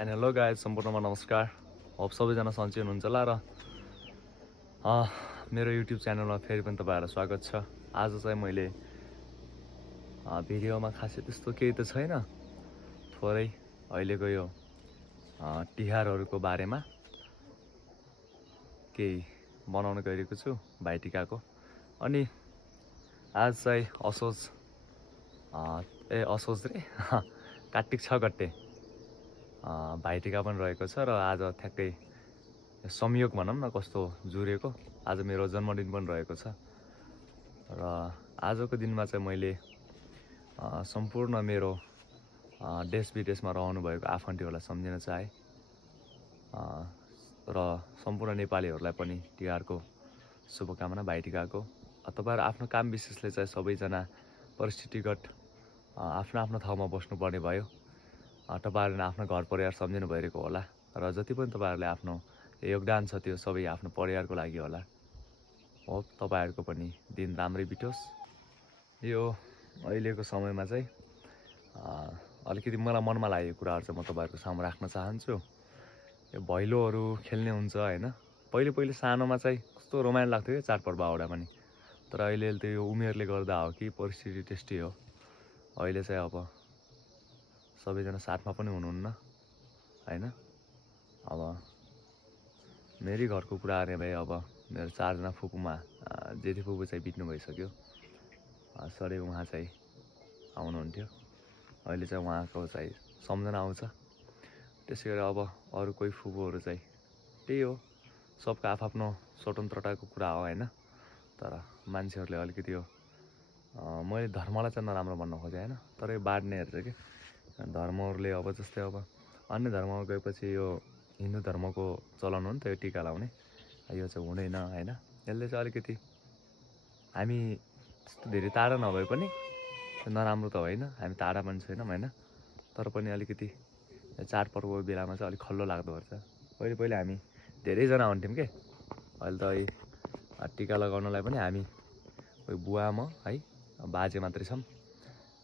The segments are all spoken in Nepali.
एन्ड हेलो गाइज, सम्पूर्णमा नमस्कार। होप सबैजना सन्चै हुनुहुन्छ होला र मेरो युट्युब च्यानलमा फेरि पनि तपाईँहरूलाई स्वागत छ। आज चाहिँ मैले भिडियोमा खासै त्यस्तो केही त छैन, थोरै अहिलेको यो तिहारहरूको बारेमा केही बनाउन गइरहेको छु, भाइटिकाको। अनि आज चाहिँ असोज रे कार्तिक 6 गते भाइटिका पनि रहेको छ र आज ठ्याक्कै संयोग भनौँ न कस्तो जुरेको, आज मेरो जन्मदिन पनि रहेको छ। र आजको दिनमा चाहिँ मैले सम्पूर्ण मेरो देश विदेशमा रहनुभएको आफन्तीहरूलाई सम्झिन चाहे र सम्पूर्ण नेपालीहरूलाई पनि तिहारको शुभकामना, भाइटिकाको। तपाईँहरू आफ्नो काम विशेषले चाहिँ सबैजना परिस्थितिगत आफ्नो आफ्नो ठाउँमा बस्नुपर्ने भयो। तपाईँहरूले आफ्नो घर परिवार सम्झिनु भइरहेको होला र जति पनि तपाईँहरूले आफ्नो योगदान छ त्यो सबै आफ्नो परिवारको लागि होला। हो, तपाईँहरूको पनि दिन राम्रै बितोस्। यो अहिलेको समयमा चाहिँ अलिकति मलाई मनमा लागेको कुराहरू चाहिँ म तपाईँहरूको सामु राख्न चाहन्छु। यो भैलोहरू खेल्ने हुन्छ होइन, पहिले सानोमा चाहिँ कस्तो रमाइलो लाग्थ्यो क्या चाडपर्व आउँदा पनि। तर अहिले त यो उमेरले गर्दा हो कि परिस्थिति त्यस्तै हो, अहिले चाहिँ अब सबैजना साथमा पनि हुनुहुन्न होइन। अब मेरै घरको कुरा गर्ने भए अब मेरो 4 जना फुपूमा जेठी फुपू चाहिँ बित्नु भइसक्यो, सधैँ उहाँ चाहिँ आउनुहुन्थ्यो। अहिले चाहिँ उहाँको चाहिँ सम्झना आउँछ। त्यसै गरी अब अरू कोही फुपूहरू चाहिँ त्यही हो, सबको आफ्नो स्वतन्त्रताको कुरा हो होइन। तर मान्छेहरूले अलिकति यो मैले धर्मलाई चाहिँ नराम्रो भन्न खोजेँ होइन, तर यो बाँड्नेहरू चाहिँ के धर्महरूले अब जस्तै अब अन्य धर्ममा गएपछि यो हिन्दू धर्मको चलन हो नि त यो टिका लाउने, यो चाहिँ हुँदैन होइन। यसले चाहिँ अलिकति हामी त्यस्तो धेरै टाढा नभए पनि नराम्रो त होइन, हामी टाढा पनि छैनौँ होइन, तर पनि अलिकति चाडपर्वको बेलामा चाहिँ अलिक खल्लो लाग्दो रहेछ। पहिले हामी धेरैजना हुन्थ्यौँ के, अहिले त टिका लगाउनलाई पनि हामी कोही बुवा म है बाजे मात्रै छौँ।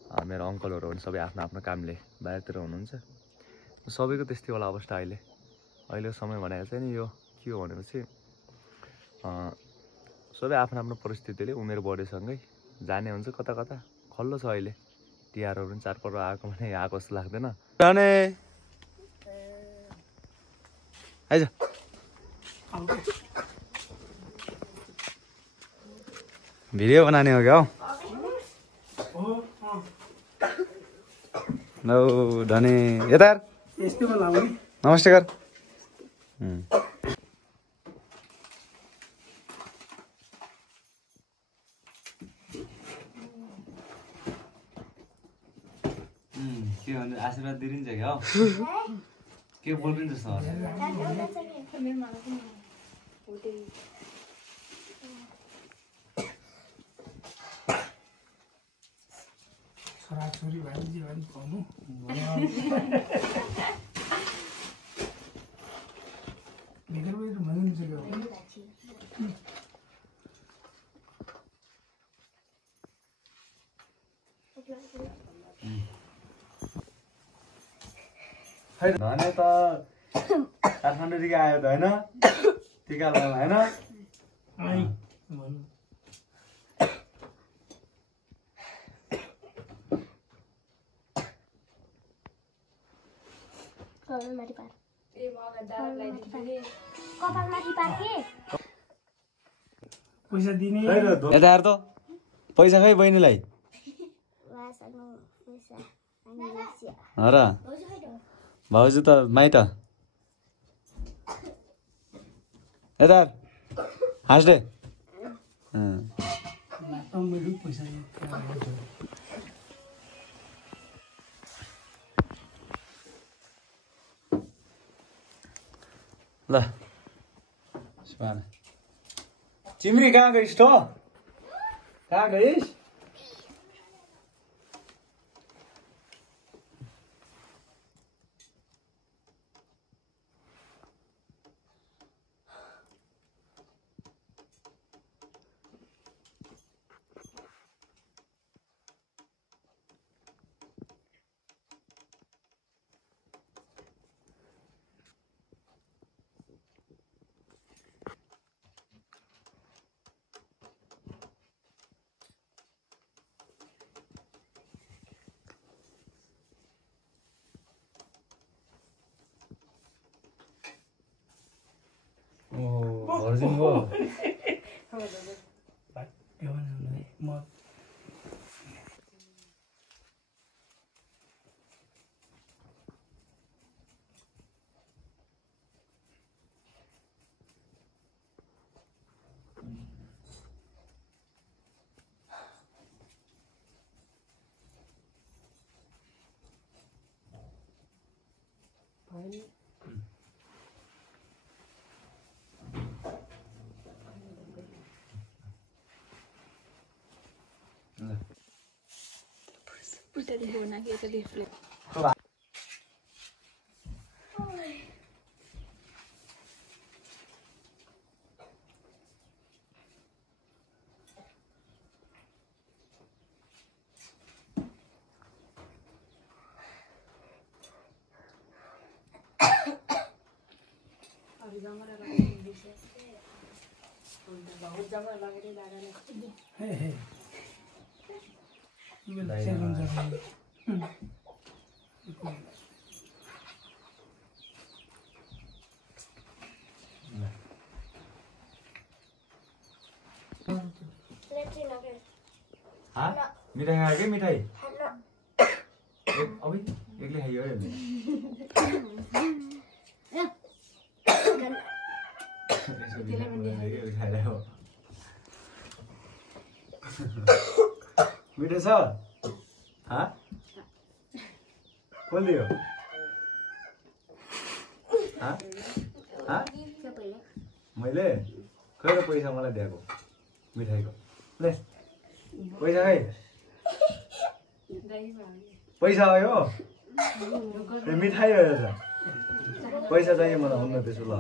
मेरो अङ्कलहरू पनि सबै आफ्नो आफ्नो कामले बाहिरतिर हुनुहुन्छ। सबैको त्यस्तै होला अवस्था अहिलेको समय भनेको चाहिँ नि यो के हो भनेपछि सबै आफ्नो आफ्नो परिस्थितिले उमेर बढेसँगै जाने हुन्छ कता कता। खल्लो छ अहिले, तिहारहरू पनि चाडपर्व आएको भने आएको जस्तो लाग्दैन। आइज भिडियो बनाने हो क्या लौ धने यता नमस्ते कर। के भन्नु, आशीर्वाद दिन्छ क्या हो, के बोल्नु जस्तो छोराछोरी भाइजी भने पाउनु धने त काठमाडौँदेखि आयो त होइन, टिका लगाउन होइन। पैसा दिने यता हेर त पैसा खै बहिनीलाई र भाउजू त माइत यता हाँस दे। ल चिम्री कहाँ गइस् त, कहाँ गइस्? भर्जिन हो त्यो भने म Puta di buona che te li flip. हाँ मिठाई खायो के मिठाई अभी एक्लै खाइयो है खाएर हो मिठो छ हाँ कसले हो हाँ हाँ मैले खै त पैसा मलाई दिएको मिठाईको ले पैसा खै पैसा आयो मिठाई हो यो त पैसा चाहियो मलाई हुन्न त्यसो ल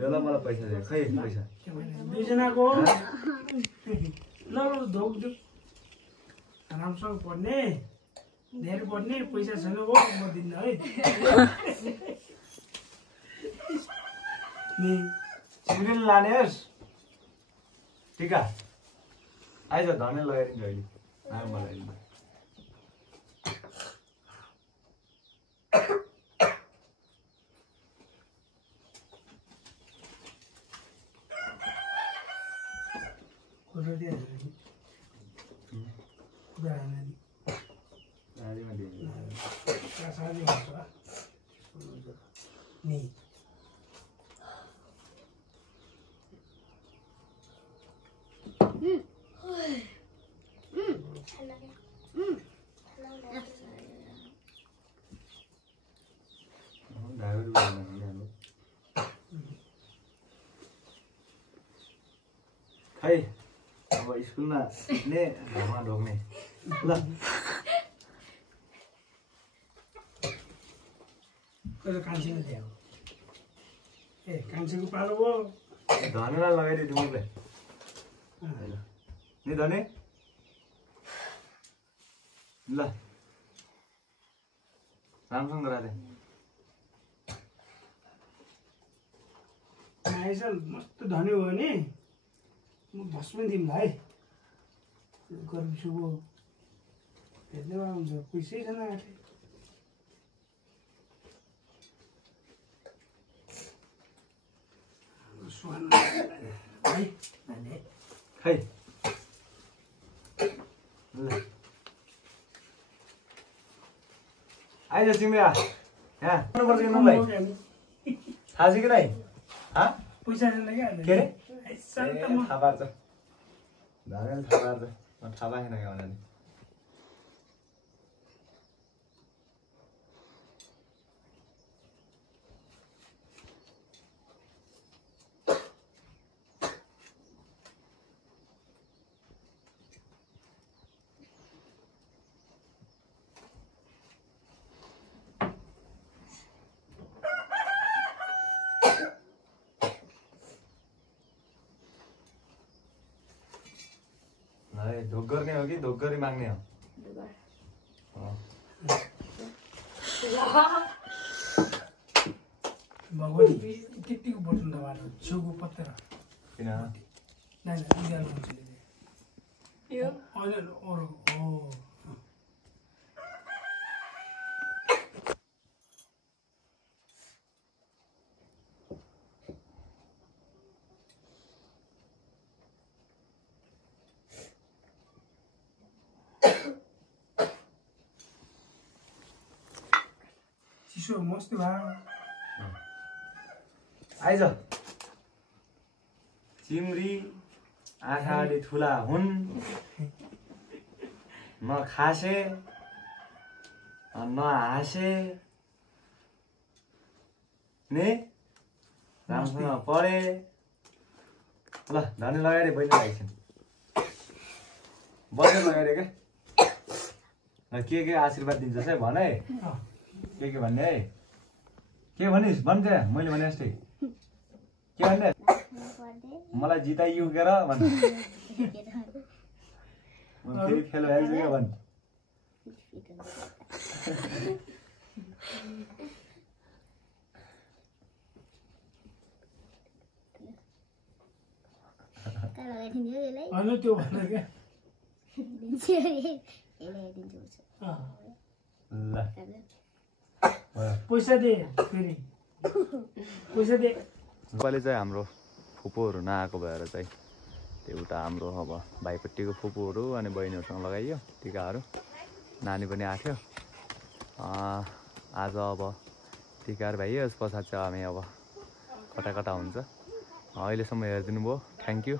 यो ल मलाई पैसा चाहियो खै पैसा दुईजनाको ल धोक दिउँ राम्रोसँग पढ्ने धेरै पढ्ने पैसा छैन हो म दिन्न है नि सिलगढी लाने होस् टिका आइज धने लगाइदिन्छ अहिले आयो मलाई नि खै अब स्कुलमा सिक्ने घरमा ढोक्ने ल कहिले कान्छीले ल्याऊ ए कान्छीको पालो हो धनेलाई लगाइदियो तिमीले नि धने ल राम्रोसँग राधे आएछ मस्त धनी हो भने म भस्मै दिउँला है गर्मी छु हेर्ने भए हुन्छ पैसै छैन आँटे है खै ल आइज तिमी यहाँ आउनुपर्छ कि नलाई थाहा छ कि नै पैसा छैन क्या के अरे थाहा पार्छ धनेले थाहा पार्छ म थाहा पाएन क्या उनीहरूले ढोक गर्ने हो कि ढोक गरी माग्ने हो भगवती त्यतिको बस्नु नभएर छेउको पत्तर किन नाइ इजाल मान्छेले यो अहिले अरू हो चिसो मस्ती भयो आइज चिम्री आँखा अलि ठुला हुन् न खासे न हाँसे ने राम्रोसँग पढे ल धनी लगाइदिए बहिनी एकछिन बजेर लगाइदिए क्या के आशीर्वाद दिन्छस् है भन है के भन्ने है के भनिस् भन् त्यहाँ मैले भने जस्तै के भन्ने मलाई जिताइयो के र भन् फेरि फेल भइहाल्छ क्या भन् होइन त्यो भन्दा क्या ल पैसा दे फेरि पैसा दे कहिले चाहिँ हाम्रो फुपूहरू नआएको भएर चाहिँ त्यो उता हाम्रो अब भाइपट्टिको फुपूहरू अनि बहिनीहरूसँग लगाइयो टिकाहरू नानी पनि आथ्यो आज अब टिकाहरू भइयो यस पछाडि चाहिँ हामी अब कता कता हुन्छ अहिलेसम्म हेरिदिनु भयो थ्याङ्क यू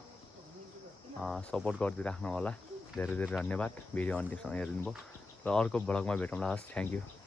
सपोर्ट गरिदिइराख्नु होला धेरै धेरै धन्यवाद भिडियो अन्तिमसम्म हेरिदिनु भयो र अर्को भ्लगमा भेटौँला हस् थ्याङ्क यू